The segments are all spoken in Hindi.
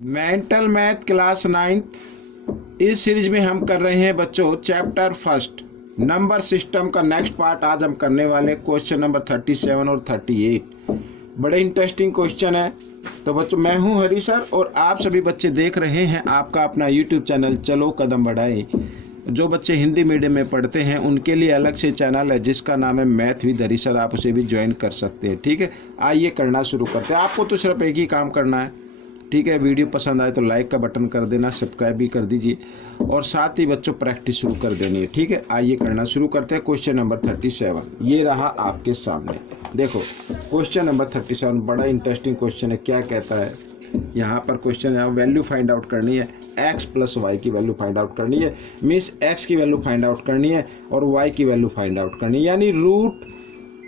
मेंटल मैथ क्लास 9th इस सीरीज में हम कर रहे हैं बच्चों चैप्टर फर्स्ट नंबर सिस्टम का नेक्स्ट पार्ट। आज हम करने वाले क्वेश्चन नंबर 37 और 38। बड़े इंटरेस्टिंग क्वेश्चन है। तो बच्चों मैं हूं हरी सर और आप सभी बच्चे देख रहे हैं आपका अपना यूट्यूब चैनल चलो कदम बढ़ाए। जो बच्चे हिंदी मीडियम में पढ़ते हैं उनके लिए अलग से चैनल है जिसका नाम है मैथ विद हरी सर, आप उसे भी ज्वाइन कर सकते हैं। ठीक है, आइए करना शुरू करते हैं। आपको तो सिर्फ एक ही काम करना है, ठीक है। वीडियो पसंद आए तो लाइक का बटन कर देना, सब्सक्राइब भी कर दीजिए और साथ ही बच्चों प्रैक्टिस शुरू कर देनी है। ठीक है, आइए करना शुरू करते हैं। क्वेश्चन नंबर 37 ये रहा आपके सामने। देखो क्वेश्चन नंबर 37 बड़ा इंटरेस्टिंग क्वेश्चन है। क्या कहता है यहाँ पर क्वेश्चन है, वैल्यू फाइंड आउट करनी है, x प्लस वाई की वैल्यू फाइंड आउट करनी है। मीन्स x की वैल्यू फाइंड आउट करनी है और y की वैल्यू फाइंड आउट करनी है। यानी रूट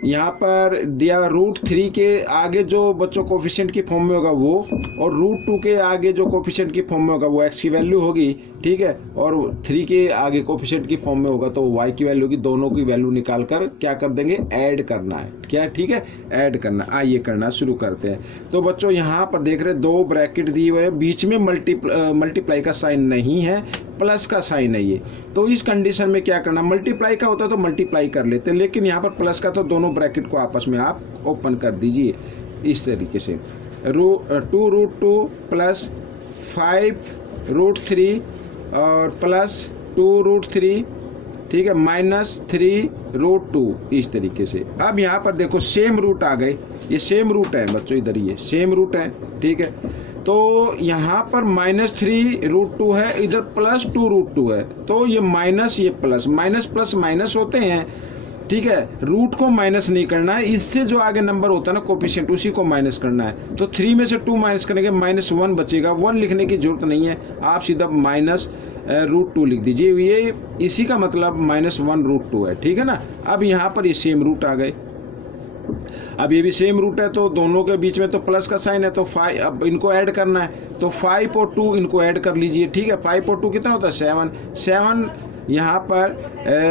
यहाँ पर दिया √3 के आगे जो बच्चों कोफिशिएंट की फॉर्म में होगा वो, और √2 के आगे जो कोफिशिएंट की फॉर्म में होगा वो x की वैल्यू होगी। ठीक है, और 3 के आगे कोफिशिएंट की फॉर्म में होगा तो y की वैल्यू होगी। दोनों की वैल्यू निकाल कर क्या कर देंगे, ऐड करना है। क्या, ठीक है, ऐड करना। आइए करना शुरू करते हैं। तो बच्चों यहाँ पर देख रहे 2 ब्रैकेट दिए हुए हैं, बीच में मल्टीप्लाई का साइन नहीं है, प्लस का साइन है ये। तो इस कंडीशन में क्या करना, मल्टीप्लाई का होता तो मल्टीप्लाई कर लेते, लेकिन यहाँ पर प्लस का तो दोनों ब्रैकेट को आपस में आप ओपन कर दीजिए इस तरीके से। 2√2 प्लस 5√3 और प्लस 2√3, ठीक है, माइनस 3√2 इस तरीके से। अब यहाँ पर देखो सेम रूट आ गए, ये सेम रूट है बच्चों, इधर ये सेम रूट है। ठीक है, तो यहाँ पर -3√2 है, इधर प्लस 2√2 है। तो ये माइनस ये प्लस, माइनस प्लस माइनस होते हैं। ठीक है, रूट को माइनस नहीं करना है, इससे जो आगे नंबर होता है ना कोफिशिएंट उसी को माइनस करना है। तो 3 में से 2 माइनस करेंगे, -1 बचेगा। 1 लिखने की जरूरत नहीं है, आप सीधा -√2 लिख दीजिए। ये इसी का मतलब -1√2 है। ठीक है ना। अब यहाँ पर ये सेम रूट आ गए, अब ये भी सेम रूट है तो दोनों के बीच में तो प्लस का साइन है, तो 5, अब इनको ऐड करना है तो 5 और 2 इनको ऐड कर लीजिए। ठीक है, 5 और 2 कितना होता है 7 यहाँ पर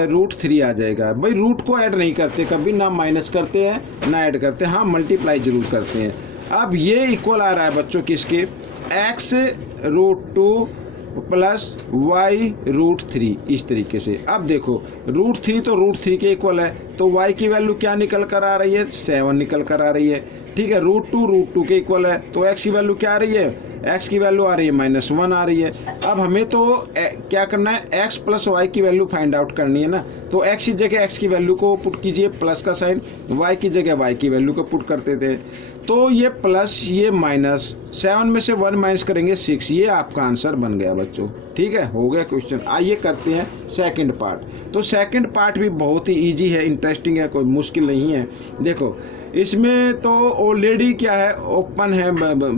√3 आ जाएगा। भाई रूट को ऐड नहीं करते कभी, ना माइनस करते हैं ना ऐड करते हैं, हाँ मल्टीप्लाई जरूर करते हैं। अब ये इक्वल आ रहा है बच्चों किसके, x√2 प्लस y√3 इस तरीके से। अब देखो √3 तो √3 के इक्वल है, तो y की वैल्यू क्या निकल कर आ रही है, 7 निकल कर आ रही है। ठीक है, √2 के इक्वल है, तो x की वैल्यू क्या आ रही है, x की वैल्यू आ रही है -1 आ रही है। अब हमें तो क्या करना है, x प्लस y की वैल्यू फाइंड आउट करनी है ना। तो x की जगह x की वैल्यू को पुट कीजिए, प्लस का साइन, y की जगह y की वैल्यू को पुट करते थे। तो ये प्लस ये माइनस, 7 में से 1 माइनस करेंगे 6, ये आपका आंसर बन गया बच्चों। ठीक है, हो गया क्वेश्चन। आइए करते हैं सेकंड पार्ट। तो सेकंड पार्ट भी बहुत ही इजी है, इंटरेस्टिंग है, कोई मुश्किल नहीं है। देखो इसमें तो ऑलरेडी क्या है, ओपन है,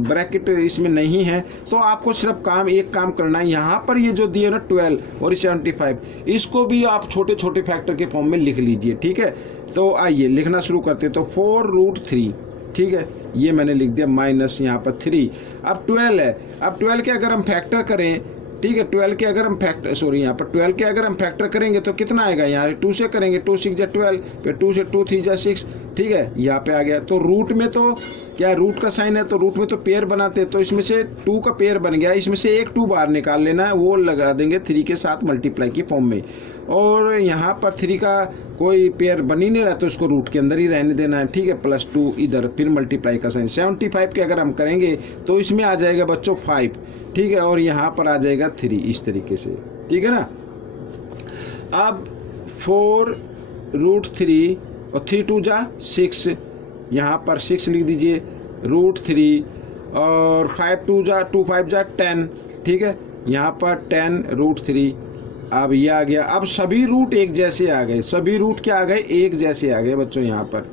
ब्रैकेट इसमें नहीं है, तो आपको सिर्फ एक काम करना है। यहाँ पर ये जो दिए ना 12 और 75, इसको भी आप छोटे छोटे फैक्टर के फॉर्म में लिख लीजिए। ठीक है, तो आइए लिखना शुरू करते। तो 4√3, ठीक है, ये मैंने लिख दिया, माइनस यहाँ पर 3। अब 12 है, अब 12 के अगर हम फैक्टर करें, ठीक है, 12 के अगर हम यहाँ पर 12 के अगर हम फैक्टर करेंगे तो कितना आएगा, यहाँ 2 से करेंगे, 2 6 जा 12, फिर 2 से 2 3 जा 6। ठीक है, यहाँ पे आ गया। तो रूट में तो क्या, रूट का साइन है तो रूट में तो पेयर बनाते हैं, तो इसमें से 2 का पेयर बन गया, इसमें से एक 2 बाहर निकाल लेना है, वो लगा देंगे 3 के साथ मल्टीप्लाई की फॉर्म में। और यहाँ पर 3 का कोई पेयर बन ही नहीं रहा तो उसको रूट के अंदर ही रहने देना है। ठीक है, +2 इधर, फिर मल्टीप्लाई का साइन। 75 के अगर हम करेंगे तो इसमें आ जाएगा बच्चों 5, ठीक है, और यहाँ पर आ जाएगा 3 इस तरीके से। ठीक है ना। अब 4√3 और 3 2 जा 6, यहाँ पर 6 लिख दीजिए, √3 और 5 2 जा 2 5 जा 10। ठीक है, यहाँ पर 10√3। अब ये आ गया। अब सभी रूट एक जैसे आ गए, सभी रूट क्या आ गए, एक जैसे आ गए बच्चों यहाँ पर।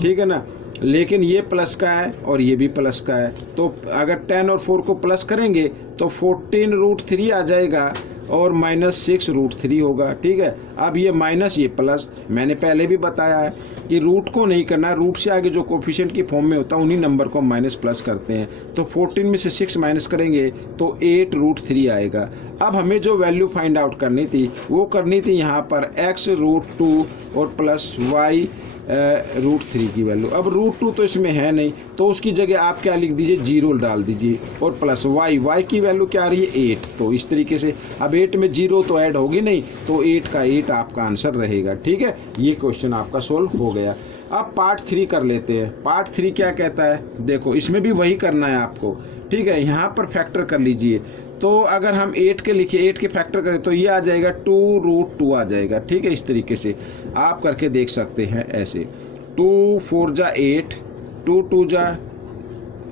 ठीक है ना, लेकिन ये प्लस का है और ये भी प्लस का है, तो अगर 10 और 4 को प्लस करेंगे तो 14√3 आ जाएगा और -6√3 होगा। ठीक है, अब ये माइनस ये प्लस, मैंने पहले भी बताया है कि रूट को नहीं करना, रूट से आगे जो कोफिशिएंट की फॉर्म में होता है उन्हीं नंबर को माइनस प्लस करते हैं। तो 14 में से 6 माइनस करेंगे तो 8√3 आएगा। अब हमें जो वैल्यू फाइंड आउट करनी थी वो करनी थी यहाँ पर x√2 और प्लस y √3 की वैल्यू। अब √2 तो इसमें है नहीं, तो उसकी जगह आप क्या लिख दीजिए, 0 डाल दीजिए और प्लस y की वैल्यू क्या आ रही है 8। तो इस तरीके से अब 8 में 0 तो ऐड होगी नहीं, तो 8 का 8 आपका आंसर रहेगा। ठीक है, ये क्वेश्चन आपका सोल्व हो गया। अब पार्ट 3 कर लेते हैं। पार्ट 3 क्या कहता है, देखो इसमें भी वही करना है आपको। ठीक है, यहाँ पर फैक्टर कर लीजिए। तो अगर हम 8 के लिखिए, 8 के फैक्टर करें तो ये आ जाएगा 2√2 आ जाएगा। ठीक है, इस तरीके से आप करके देख सकते हैं ऐसे। 2 4 जा 8, 2 2 जा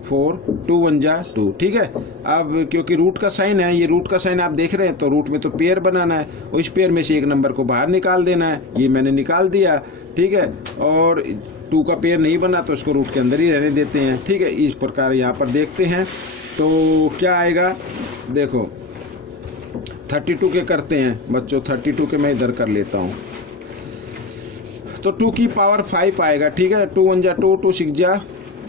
4, 2 1 जा 2। ठीक है, अब क्योंकि रूट का साइन है, ये रूट का साइन आप देख रहे हैं, तो रूट में तो पेयर बनाना है और इस पेयर में से एक नंबर को बाहर निकाल देना है। ये मैंने निकाल दिया। ठीक है, और 2 का पेयर नहीं बना तो उसको रूट के अंदर ही रहने देते हैं। ठीक है, इस प्रकार यहाँ पर देखते हैं तो क्या आएगा, देखो 32 के करते हैं बच्चों। 32 के मैं इधर कर लेता हूँ, तो 2 की पावर 5 आएगा। ठीक है, 2 1 जा 2, 2 6 जा,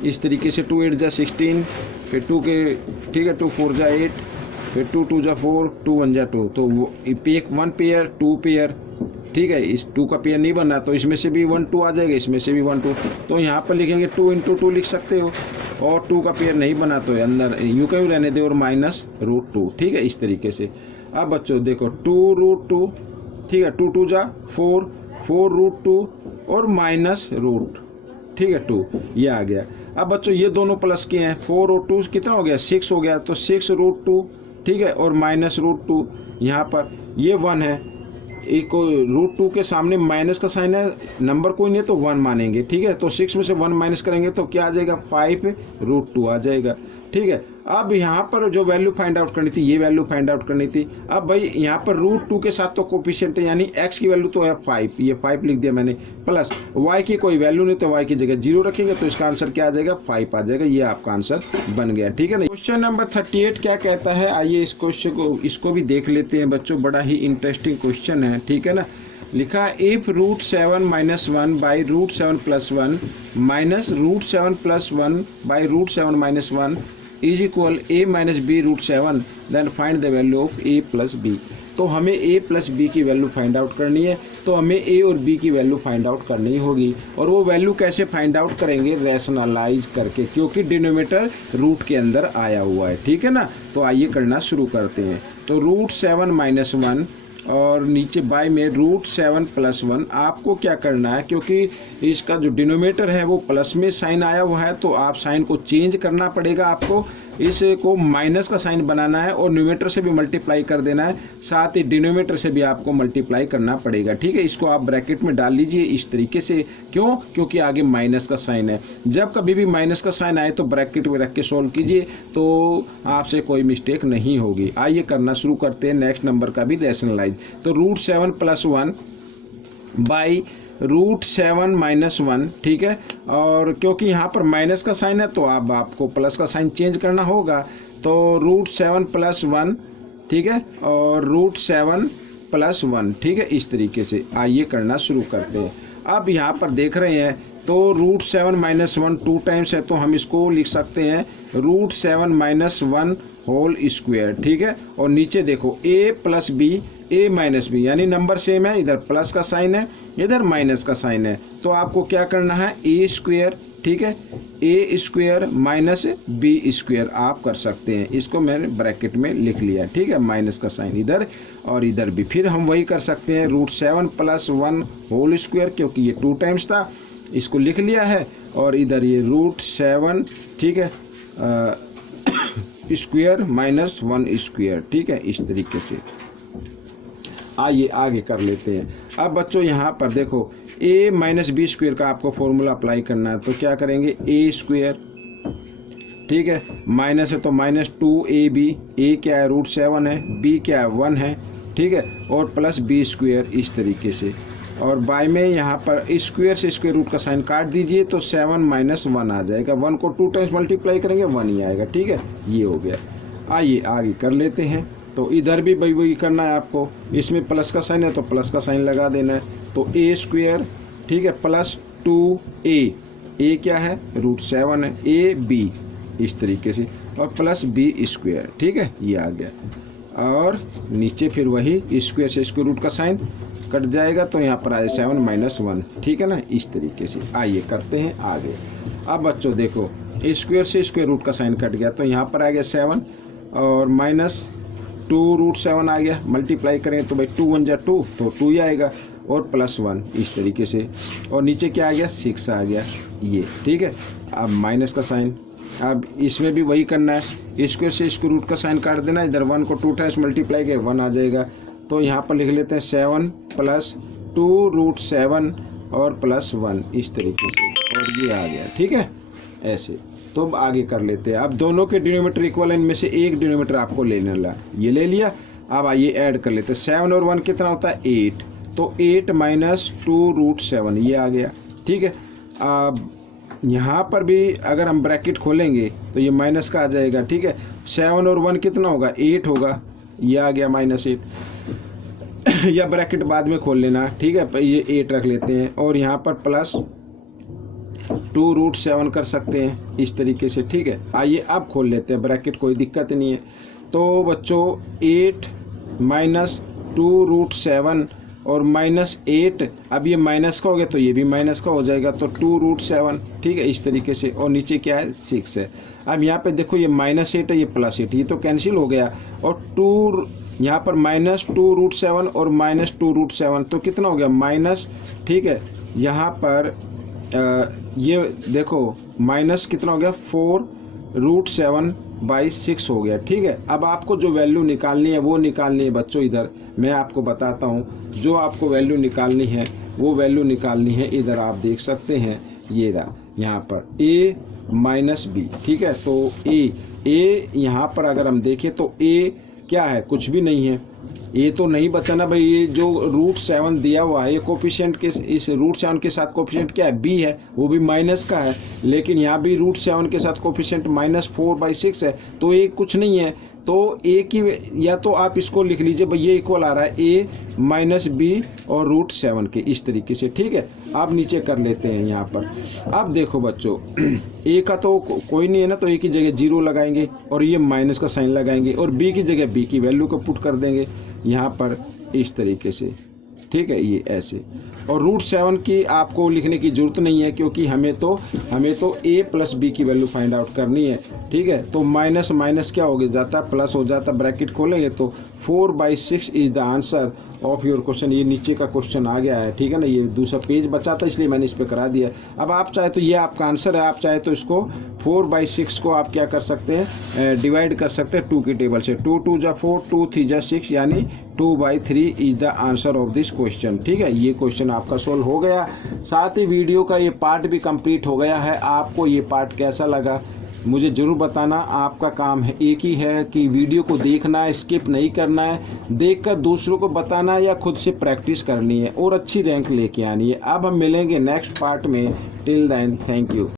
इस तरीके से 2 8 जा 16, फिर 2 के, ठीक है 2 4 जा 8, फिर 2 2 जा 4, 2 1 जा 2। तो वो एक 1 पेयर 2 पेयर। ठीक है, इस 2 का पेयर नहीं बना तो इसमें से भी 1 2 आ जाएगा, इसमें से भी 1 2। तो यहाँ पर लिखेंगे 2 × 2 लिख सकते हो, और 2 का पेयर नहीं बना तो अंदर यूँ क्यों रहने दे और -√2। ठीक है, इस तरीके से। अब बच्चों देखो 2√2, ठीक है 2 2 जा 4, 4√2 और -√2। ठीक है 2, ये आ गया। अब बच्चों ये दोनों प्लस के हैं, 4 और 2 कितना हो गया, 6 हो गया, तो 6√2। ठीक है, और -√2 यहाँ पर ये 1 है, एक √2 के सामने माइनस का साइन है, नंबर कोई नहीं है तो 1 मानेंगे। ठीक है, तो 6 में से 1 माइनस करेंगे तो क्या आ जाएगा, 5√2 आ जाएगा। ठीक है, अब यहाँ पर जो वैल्यू फाइंड आउट करनी थी, ये वैल्यू फाइंड आउट करनी थी। अब भाई यहाँ पर √2 के साथ तो कोफिशिएंट है, यानी x की वैल्यू तो है 5, ये 5 लिख दिया मैंने, प्लस y की कोई वैल्यू नहीं तो y की जगह 0 रखेंगे तो इसका आंसर क्या आ जाएगा, 5 आ जाएगा। ये आपका आंसर बन गया। ठीक है ना। क्वेश्चन नंबर 38 क्या कहता है, आइए इस क्वेश्चन को, इसको भी देख लेते हैं बच्चों, बड़ा ही इंटरेस्टिंग क्वेश्चन है। ठीक है ना, लिखा if √7 - 1 by √7 + 1 minus √7 + 1 by √7 - 1 is equal a - b √7, then find the value of a + b। तो हमें a + b की वैल्यू फाइंड आउट करनी है, तो हमें a और b की वैल्यू फाइंड आउट करनी होगी। और वो वैल्यू कैसे फाइंड आउट करेंगे, रैशनलाइज करके, क्योंकि डिनोमिनेटर रूट के अंदर आया हुआ है। ठीक है ना, तो आइए करना शुरू करते हैं। तो √7 - 1 और नीचे बाय में √7 + 1। आपको क्या करना है, क्योंकि इसका जो डिनोमिनेटर है वो प्लस में साइन आया हुआ है, तो आप साइन को चेंज करना पड़ेगा। आपको इसको माइनस का साइन बनाना है और न्यूमेरेटर से भी मल्टीप्लाई कर देना है, साथ ही डिनोमिनेटर से भी आपको मल्टीप्लाई करना पड़ेगा। ठीक है, इसको आप ब्रैकेट में डाल लीजिए इस तरीके से। क्यों, क्योंकि आगे माइनस का साइन है। जब कभी भी माइनस का साइन आए तो ब्रैकेट में रख के सोल्व कीजिए, तो आपसे कोई मिस्टेक नहीं होगी। आइए करना शुरू करते हैं नेक्स्ट नंबर का भी रैशनलाइज। तो √7 + 1 बाई √7 - 1। ठीक है, और क्योंकि यहाँ पर माइनस का साइन है तो अब आपको प्लस का साइन चेंज करना होगा। तो √7 + 1, ठीक है, और √7 + 1। ठीक है, इस तरीके से आइए करना शुरू करते हैं। अब यहाँ पर देख रहे हैं तो √7 - 1 2 टाइम्स है, तो हम इसको लिख सकते हैं √7 - 1 होल स्क्वायर। ठीक है, और नीचे देखो a + b, a - b, यानी नंबर सेम है, इधर प्लस का साइन है, इधर माइनस का साइन है। तो आपको क्या करना है, a², ठीक है, a² - b² आप कर सकते हैं। इसको मैंने ब्रैकेट में लिख लिया। ठीक है, माइनस का साइन इधर और इधर भी। फिर हम वही कर सकते हैं √7 + 1 होल स्क्वायर, क्योंकि ये 2 टाइम्स था, इसको लिख लिया है। और इधर ये √7, ठीक है, स्क्वायर - 1 स्क्वायर। ठीक है, इस तरीके से आइए आगे कर लेते हैं। अब बच्चों यहाँ पर देखो a - b² का आपको फॉर्मूला अप्लाई करना है, तो क्या करेंगे, a², ठीक है, माइनस है तो -2ab, a क्या है √7 है, b क्या है 1 है, ठीक है, और प्लस b² इस तरीके से। और बाय में यहाँ पर स्क्वायर से स्क्वायर रूट का साइन काट दीजिए तो 7 - 1 आ जाएगा। 1 को 2 टाइम्स मल्टीप्लाई करेंगे 1 ही आएगा। ठीक है, ये हो गया। आइए आगे कर लेते हैं। तो इधर भी वही करना है आपको, इसमें प्लस का साइन है तो प्लस का साइन लगा देना है। तो a², ठीक है, प्लस 2a, a क्या है √7 है, ab इस तरीके से, और प्लस b²। ठीक है, ये आ गया। और नीचे फिर वही स्क्वायर से स्क्वायर रूट का साइन कट जाएगा, तो यहाँ पर आ जाए 7 - 1, ठीक है ना। इस तरीके से आइए करते हैं आगे। अब बच्चों देखो स्क्वायर से स्क्वायर रूट का साइन कट गया, तो यहाँ पर आ गया 7 और -2√7 आ गया। मल्टीप्लाई करें तो भाई 2 × 1 = 2, तो 2 ही आएगा और +1 इस तरीके से, और नीचे क्या आ गया 6 आ गया ये, ठीक है। अब माइनस का साइन, अब इसमें भी वही करना है, स्क्वायर से स्क्वायर रूट का साइन काट देना, इधर 1 को 2 टाइम्स मल्टीप्लाई किया 1 आ जाएगा। तो यहाँ पर लिख लेते हैं 7 + 2√7 और +1 इस तरीके से, और ये आ गया, ठीक है ऐसे। तो अब आगे कर लेते हैं। अब दोनों के डिनोमिनेटर इक्वल है, इनमें से एक डिनोमिनेटर आपको लेने ला, ये ले लिया। अब आइए ऐड कर लेते हैं, 7 और 1 कितना होता है 8, तो 8 - 2√7 ये आ गया, ठीक है। अब यहाँ पर भी अगर हम ब्रैकेट खोलेंगे तो ये माइनस का आ जाएगा, ठीक है। 7 और 1 कितना होगा 8 होगा, ये आ गया -8 या ब्रैकेट बाद में खोल लेना, ठीक है। ये 8 रख लेते हैं और यहाँ पर +2√7 कर सकते हैं इस तरीके से, ठीक है। आइए अब खोल लेते हैं ब्रैकेट, कोई दिक्कत नहीं है। तो बच्चों 8 - 2√7 और -8, अब ये माइनस का हो गया तो ये भी माइनस का हो जाएगा, तो 2√7, ठीक है इस तरीके से, और नीचे क्या है 6 है। अब यहाँ पे देखो ये -8 है, ये +8, ये तो कैंसिल हो गया, और 2 यहाँ पर -2√7 और -2√7 तो कितना हो गया माइनस, ठीक है। यहाँ पर ये देखो माइनस कितना हो गया 4√7/6 हो गया, ठीक है। अब आपको जो वैल्यू निकालनी है वो निकालनी है बच्चों, इधर मैं आपको बताता हूँ। जो आपको वैल्यू निकालनी है वो वैल्यू निकालनी है, इधर आप देख सकते हैं ये रहा यहाँ पर a - b, ठीक है। तो a यहाँ पर अगर हम देखें तो a क्या है, कुछ भी नहीं है, ये तो नहीं बचाना भाई। ये जो √7 दिया हुआ है, ये कोफिशिएंट के इस √7 के साथ कोफिशिएंट क्या है b है, वो भी माइनस का है, लेकिन यहाँ भी √7 के साथ कोफिशिएंट -4/6 है, तो ये कुछ नहीं है। तो a की, या तो आप इसको लिख लीजिए भाई ये इक्वल आ रहा है a - b और √7 के इस तरीके से, ठीक है। आप नीचे कर लेते हैं यहाँ पर। अब देखो बच्चों a का तो कोई नहीं है ना, तो a की जगह 0 लगाएंगे और ये माइनस का साइन लगाएंगे, और b की जगह b की वैल्यू को पुट कर देंगे यहाँ पर इस तरीके से, ठीक है ये ऐसे। और √7 की आपको लिखने की जरूरत नहीं है, क्योंकि हमें तो a + b की वैल्यू फाइंड आउट करनी है, ठीक है। तो माइनस माइनस क्या हो जाता है प्लस हो जाता है, ब्रैकेट खोलेंगे तो 4/6 is the answer of your question. ये नीचे का क्वेश्चन आ गया है, ठीक है ना। ये दूसरा पेज बचा था इसलिए मैंने इस पे करा दिया। अब आप चाहे तो ये आपका आंसर है, आप चाहे तो इसको 4/6 को आप क्या कर सकते हैं डिवाइड कर सकते हैं 2 की टेबल से। 2 × 2 = 4, 2 × 3 = 6, यानी 2/3 is the answer of this question, ठीक है। ये क्वेश्चन आपका सोल्व हो गया, साथ ही वीडियो का ये पार्ट भी कंप्लीट हो गया है। आपको ये पार्ट कैसा लगा मुझे ज़रूर बताना। आपका काम है एक ही है कि वीडियो को देखना है, स्किप नहीं करना है, देखकर दूसरों को बताना है या खुद से प्रैक्टिस करनी है और अच्छी रैंक लेके आनी है। अब हम मिलेंगे नेक्स्ट पार्ट में, टिल देन थैंक यू।